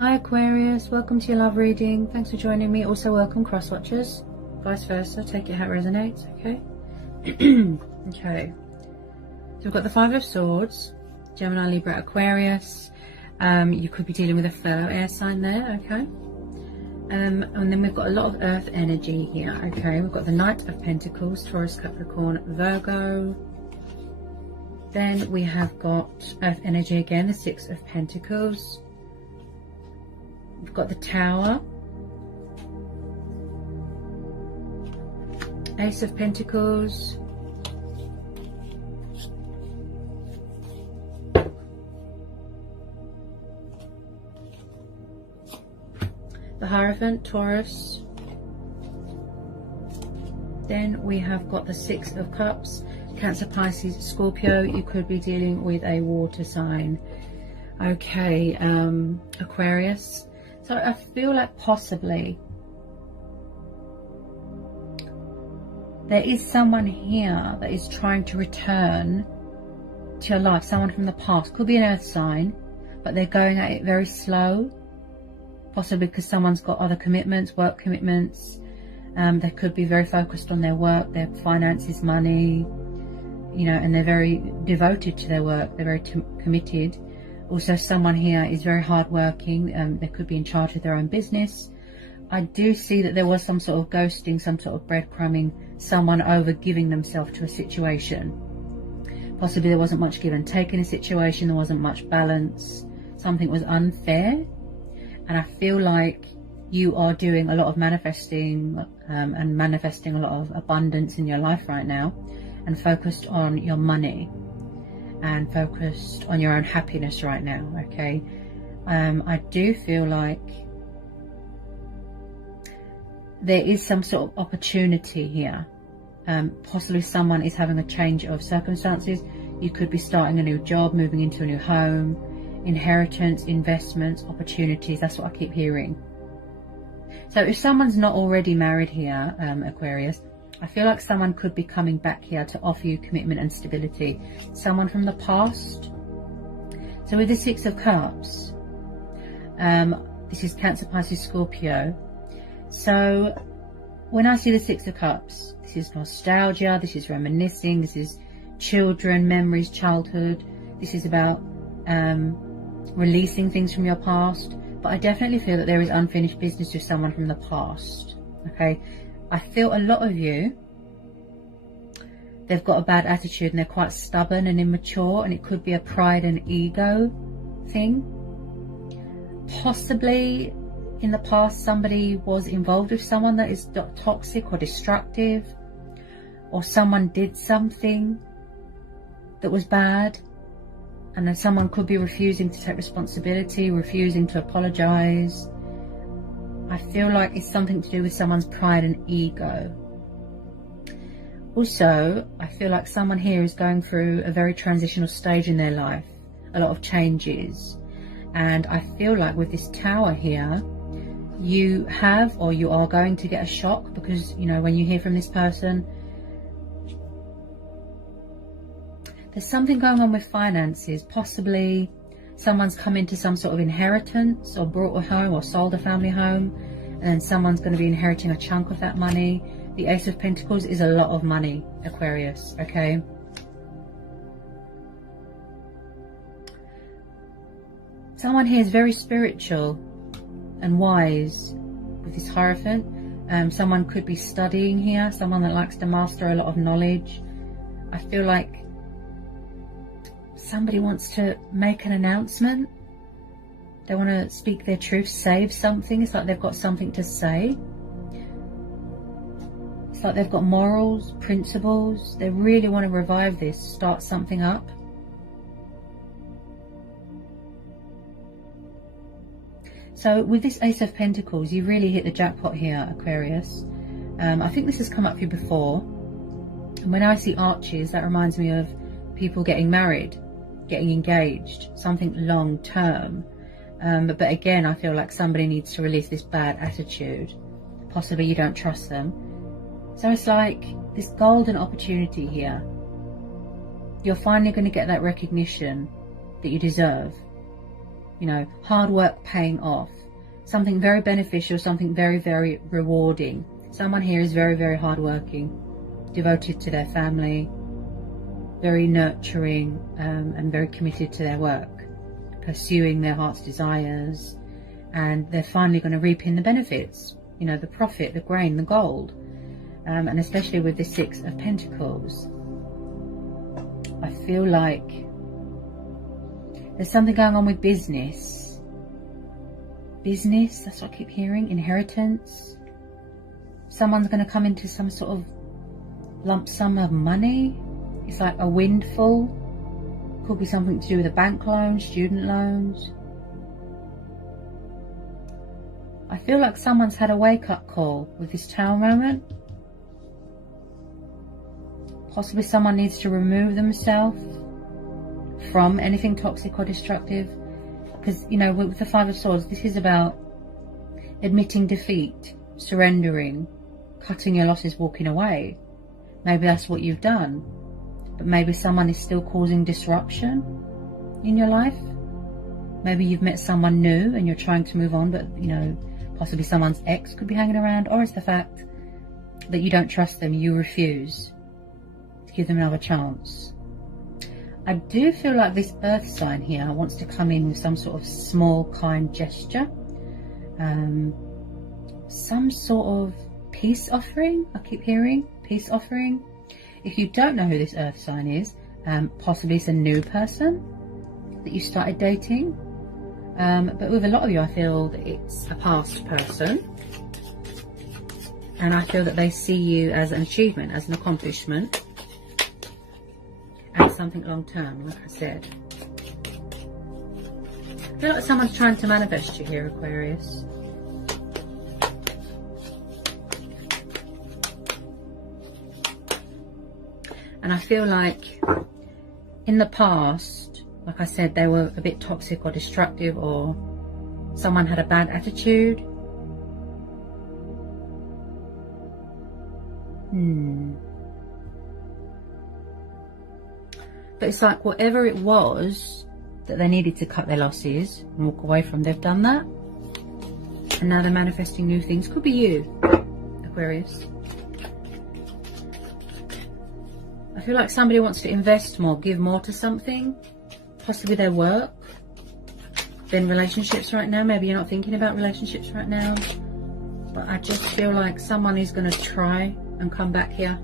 Hi Aquarius, welcome to your love reading. Thanks for joining me. Also welcome cross watchers, vice versa. Take it how it resonates, okay? Okay. So we've got the Five of Swords, Gemini, Libra, Aquarius. You could be dealing with a fire air sign there, okay? And then we've got a lot of earth energy here, okay? We've got the Knight of Pentacles, Taurus, Capricorn, Virgo. Then we have got earth energy again, the Six of Pentacles. We've got the Tower, Ace of Pentacles, the Hierophant, Taurus. Then we have got the Six of Cups, Cancer, Pisces, Scorpio. You could be dealing with a water sign. Okay, Aquarius. So I feel like possibly there is someone here that is trying to return to your life, someone from the past. Could be an earth sign, but they're going at it very slow, possibly because someone's got other commitments, work commitments. They could be very focused on their work, their finances, money, you know, and they're very devoted to their work. They're very committed. Also, someone here is very hardworking. They could be in charge of their own business. I do see that there was some sort of ghosting, some sort of breadcrumbing, someone over giving themselves to a situation. Possibly there wasn't much give and take in a situation. There wasn't much balance. Something was unfair. And I feel like you are doing a lot of manifesting and manifesting a lot of abundance in your life right now, and focused on your money and focused on your own happiness right now, okay? I do feel like there is some sort of opportunity here. Possibly someone is having a change of circumstances. You could be starting a new job, moving into a new home, inheritance, investments, opportunities. That's what I keep hearing. So if someone's not already married here, Aquarius, I feel like someone could be coming back here to offer you commitment and stability. Someone from the past. So with the Six of Cups, this is Cancer, Pisces, Scorpio. So when I see the Six of Cups, this is nostalgia, this is reminiscing, this is children, memories, childhood. This is about releasing things from your past. But I definitely feel that there is unfinished business with someone from the past, okay? I feel a lot of you, they've got a bad attitude and they're quite stubborn and immature, and it could be a pride and ego thing. Possibly in the past somebody was involved with someone that is toxic or destructive, or someone did something that was bad, and then someone could be refusing to take responsibility, refusing to apologize. I feel like it's something to do with someone's pride and ego. Also, I feel like someone here is going through a very transitional stage in their life, a lot of changes. And I feel like with this Tower here, you have, or you are going to get a shock, because, you know, when you hear from this person, there's something going on with finances. Possibly someone's come into some sort of inheritance, or brought a home, or sold a family home, and then someone's going to be inheriting a chunk of that money. The Ace of Pentacles is a lot of money, Aquarius, okay? Someone here is very spiritual and wise with this Hierophant. Someone could be studying here, someone that likes to master a lot of knowledge. I feel like somebody wants to make an announcement. They want to speak their truth, save something. It's like they've got something to say. It's like they've got morals, principles. They really want to revive this, start something up. So with this Ace of Pentacles, you really hit the jackpot here, Aquarius. I think this has come up for you before. And when I see arches, that reminds me of people getting married, getting engaged, something long term. But again, I feel like somebody needs to release this bad attitude. Possibly you don't trust them. So it's like this golden opportunity here. You're finally going to get that recognition that you deserve. You know, hard work paying off. Something very beneficial, something very, very rewarding. Someone here is very, very hardworking, devoted to their family, very nurturing, and very committed to their work, pursuing their heart's desires, and they're finally going to reap in the benefits, you know, the profit, the grain, the gold, and especially with the Six of Pentacles. I feel like there's something going on with business. Business, that's what I keep hearing. Inheritance. Someone's going to come into some sort of lump sum of money. It's like a windfall. Could be something to do with a bank loan, student loans. I feel like someone's had a wake-up call with this Tower moment. Possibly someone needs to remove themselves from anything toxic or destructive. Because, you know, with the Five of Swords, this is about admitting defeat, surrendering, cutting your losses, walking away. Maybe that's what you've done. But maybe someone is still causing disruption in your life. Maybe you've met someone new and you're trying to move on, but, you know, possibly someone's ex could be hanging around. Or it's the fact that you don't trust them, you refuse to give them another chance. I do feel like this earth sign here wants to come in with some sort of small, kind gesture. Some sort of peace offering, I keep hearing. Peace offering. If you don't know who this earth sign is, possibly it's a new person that you started dating. But with a lot of you, I feel that it's a past person. And I feel that they see you as an achievement, as an accomplishment. And something long term, like I said. I feel like someone's trying to manifest you here, Aquarius. And I feel like in the past, like I said, they were a bit toxic or destructive, or someone had a bad attitude. But it's like whatever it was that they needed to cut their losses and walk away from, they've done that. And now they're manifesting new things. Could be you, Aquarius. I feel like somebody wants to invest more, give more to something, possibly their work, than relationships right now. Maybe you're not thinking about relationships right now, but I just feel like someone is going to try and come back here.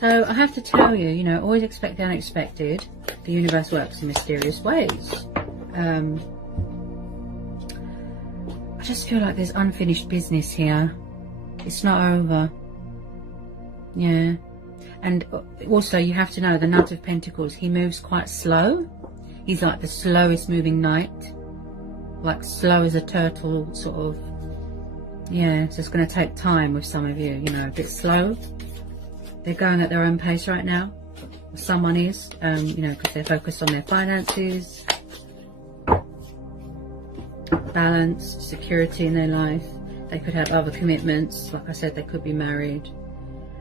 So I have to tell you, you know, always expect the unexpected. The universe works in mysterious ways. I just feel like there's unfinished business here. It's not over. Yeah. And also you have to know the Knight of Pentacles, he moves quite slow. He's like the slowest moving knight. Like slow as a turtle, sort of. Yeah, so it's going to take time with some of you, you know, a bit slow. They're going at their own pace right now. Someone is, you know, because they're focused on their finances, balance, security in their life. They could have other commitments. Like I said, they could be married.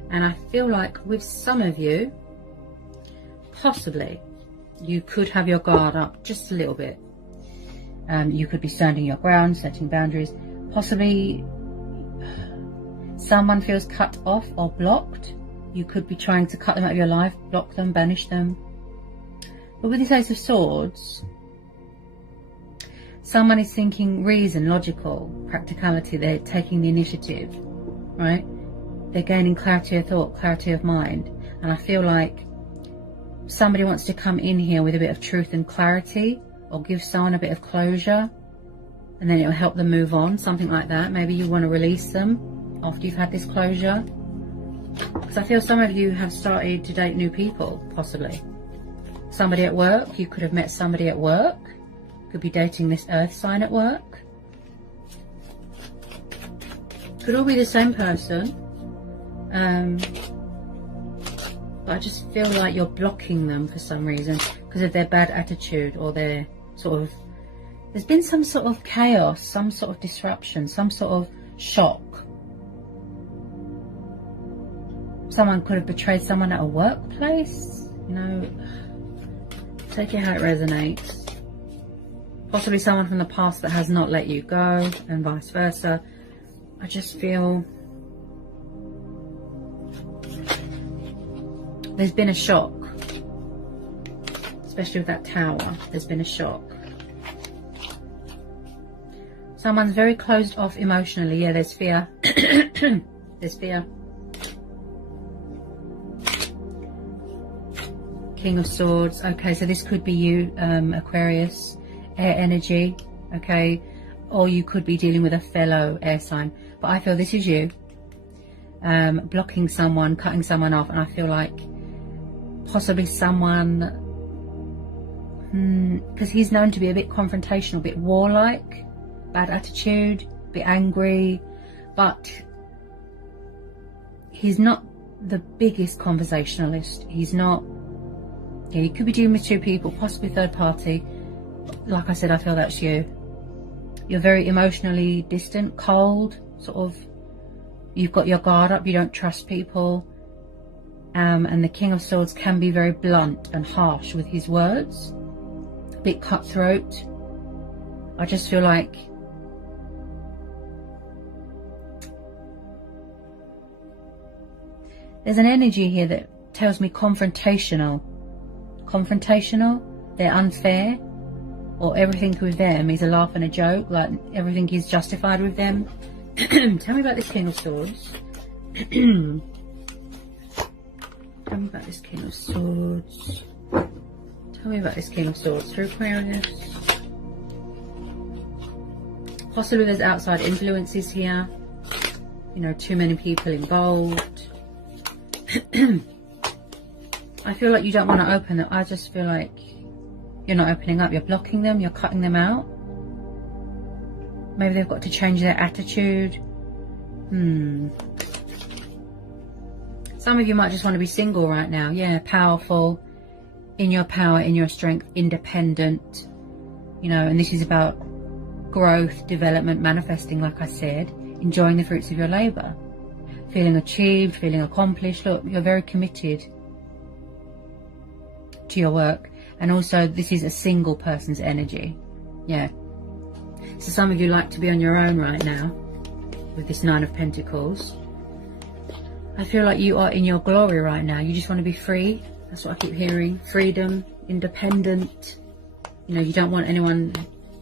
And I feel like with some of you, possibly, you could have your guard up just a little bit. You could be standing your ground, setting boundaries. Possibly, someone feels cut off or blocked. You could be trying to cut them out of your life, block them, banish them. But with this Ace of Swords, someone is thinking reason, logical, practicality. They're taking the initiative, right? They're gaining clarity of thought, clarity of mind. And I feel like somebody wants to come in here with a bit of truth and clarity, or give someone a bit of closure, and then it will help them move on, something like that. Maybe you want to release them after you've had this closure. Because I feel some of you have started to date new people, possibly. Somebody at work, you could have met somebody at work. Could be dating this earth sign at work. Could all be the same person. But I just feel like you're blocking them for some reason because of their bad attitude, or their sort of... There's been some sort of chaos, some sort of disruption, some sort of shock. Someone could have betrayed someone at a workplace. You know, take it how it resonates. Possibly someone from the past that has not let you go, and vice versa. I just feel there's been a shock. Especially with that Tower, there's been a shock. Someone's very closed off emotionally. Yeah, there's fear. There's fear. King of Swords. Okay, so this could be you, Aquarius. Air energy. Okay, or you could be dealing with a fellow air sign. But I feel this is you. Blocking someone, cutting someone off. And I feel like possibly someone... because he's known to be a bit confrontational, a bit warlike, bad attitude, a bit angry, but he's not the biggest conversationalist. He's not... Yeah, you could be dealing with two people, possibly third party. Like I said, I feel that's you. You're very emotionally distant, cold, sort of. You've got your guard up, you don't trust people. And the King of Swords can be very blunt and harsh with his words. A bit cutthroat. I just feel like there's an energy here that tells me confrontational. Confrontational. They're unfair. Or everything with them is a laugh and a joke. Like everything is justified with them. Tell me about this King of Swords. Tell me about this King of Swords. Tell me about this King of Swords through Aquarius. Possibly there's outside influences here. You know, too many people involved. I feel like you don't want to open it. I just feel like you're not opening up. You're blocking them. You're cutting them out. Maybe they've got to change their attitude. Some of you might just want to be single right now. Yeah, powerful. In your power, in your strength, independent. You know, and this is about growth, development, manifesting, like I said. Enjoying the fruits of your labour. Feeling achieved, feeling accomplished. Look, you're very committed to your work. And also, this is a single person's energy. Yeah. So some of you like to be on your own right now with this Nine of Pentacles. I feel like you are in your glory right now. You just want to be free. That's what I keep hearing. Freedom, independent. You know, you don't want anyone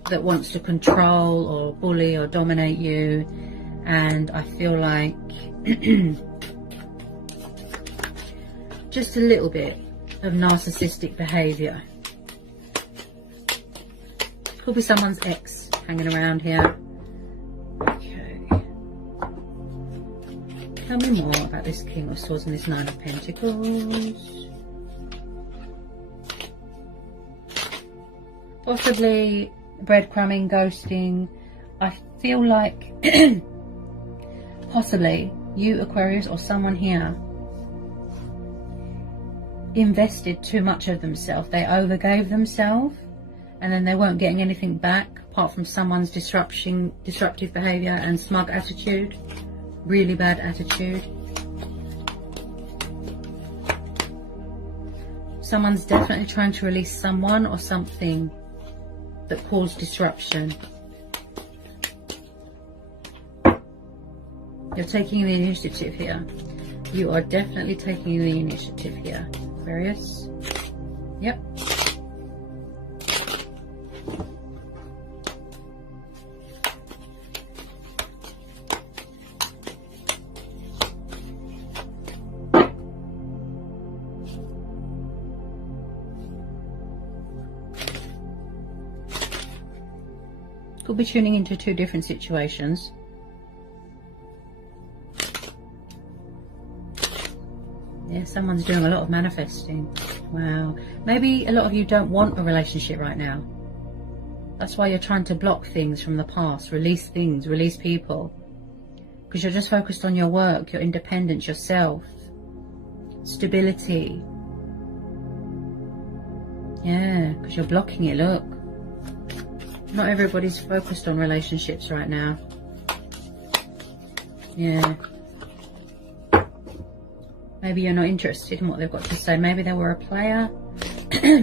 that wants to control or bully or dominate you. And I feel like just a little bit of narcissistic behaviour. Could be someone's ex hanging around here. Okay. Tell me more about this King of Swords and this Nine of Pentacles. Possibly breadcrumbing, ghosting. I feel like possibly you, Aquarius, or someone here invested too much of themselves. They overgave themselves, and then they weren't getting anything back apart from someone's disruptive behaviour and smug attitude. Really bad attitude. Someone's definitely trying to release someone or something that caused disruption. You're taking the initiative here. You are definitely taking the initiative here, Aquarius. Yep. Could be tuning into two different situations. Yeah, someone's doing a lot of manifesting. Wow. Maybe a lot of you don't want a relationship right now. That's why you're trying to block things from the past, release things, release people. Because you're just focused on your work, your independence, yourself, stability. Yeah, because you're blocking it, look. Not everybody's focused on relationships right now. Yeah. Maybe you're not interested in what they've got to say. Maybe they were a player.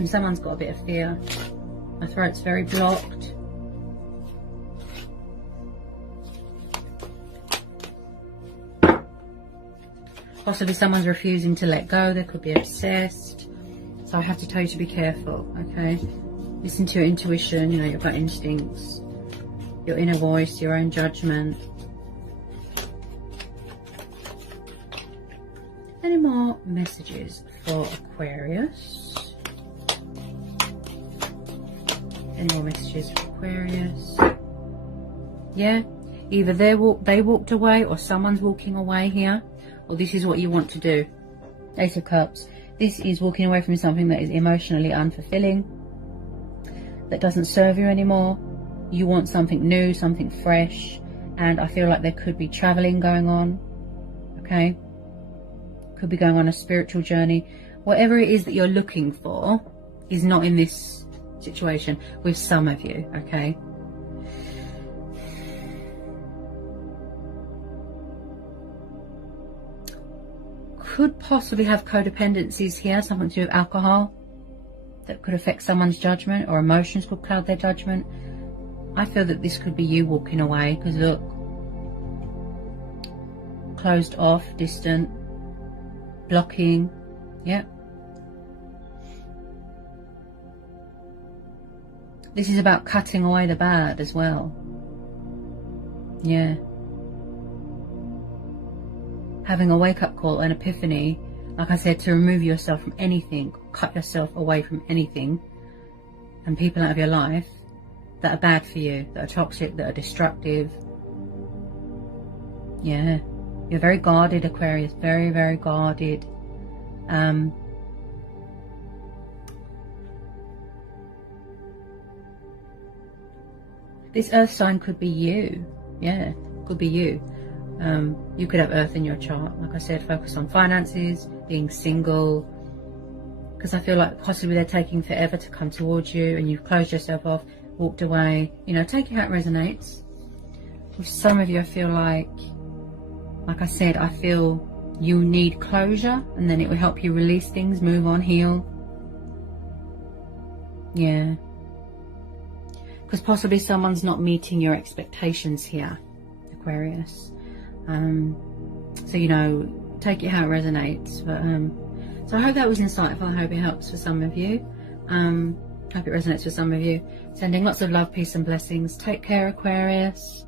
Someone's got a bit of fear. My throat's very blocked. Possibly someone's refusing to let go. They could be obsessed. So I have to tell you to be careful, okay? Listen to your intuition, you know, your gut instincts, your inner voice, your own judgment. Any more messages for Aquarius? Any more messages for Aquarius? Yeah, either they walked away, or someone's walking away here, or this is what you want to do. Ace of Cups. This is walking away from something that is emotionally unfulfilling, that doesn't serve you anymore. You want something new, something fresh, and I feel like there could be traveling going on, okay? Could be going on a spiritual journey. Whatever it is that you're looking for is not in this situation with some of you, okay? Could possibly have codependencies here, something to do with alcohol that could affect someone's judgment, or emotions could cloud their judgment. I feel that this could be you walking away, because look, closed off, distant, blocking, yeah. This is about cutting away the bad as well, yeah. Having a wake-up call, an epiphany, like I said, to remove yourself from anything, cut yourself away from anything and people out of your life that are bad for you, that are toxic, that are destructive. Yeah, you're very guarded, Aquarius, very, very guarded. This earth sign could be you, yeah, could be you. You could have earth in your chart. Like I said, focus on finances, being single, because I feel like possibly they're taking forever to come towards you and you've closed yourself off, walked away. You know, take it how it resonates. With some of you, I feel like I said, I feel you need closure, and then it will help you release things, move on, heal. Yeah. Because possibly someone's not meeting your expectations here, Aquarius. So, you know, take it how it resonates. But so I hope that was insightful. I hope it helps for some of you. Hope it resonates for some of you. Sending lots of love, peace and blessings. Take care, Aquarius.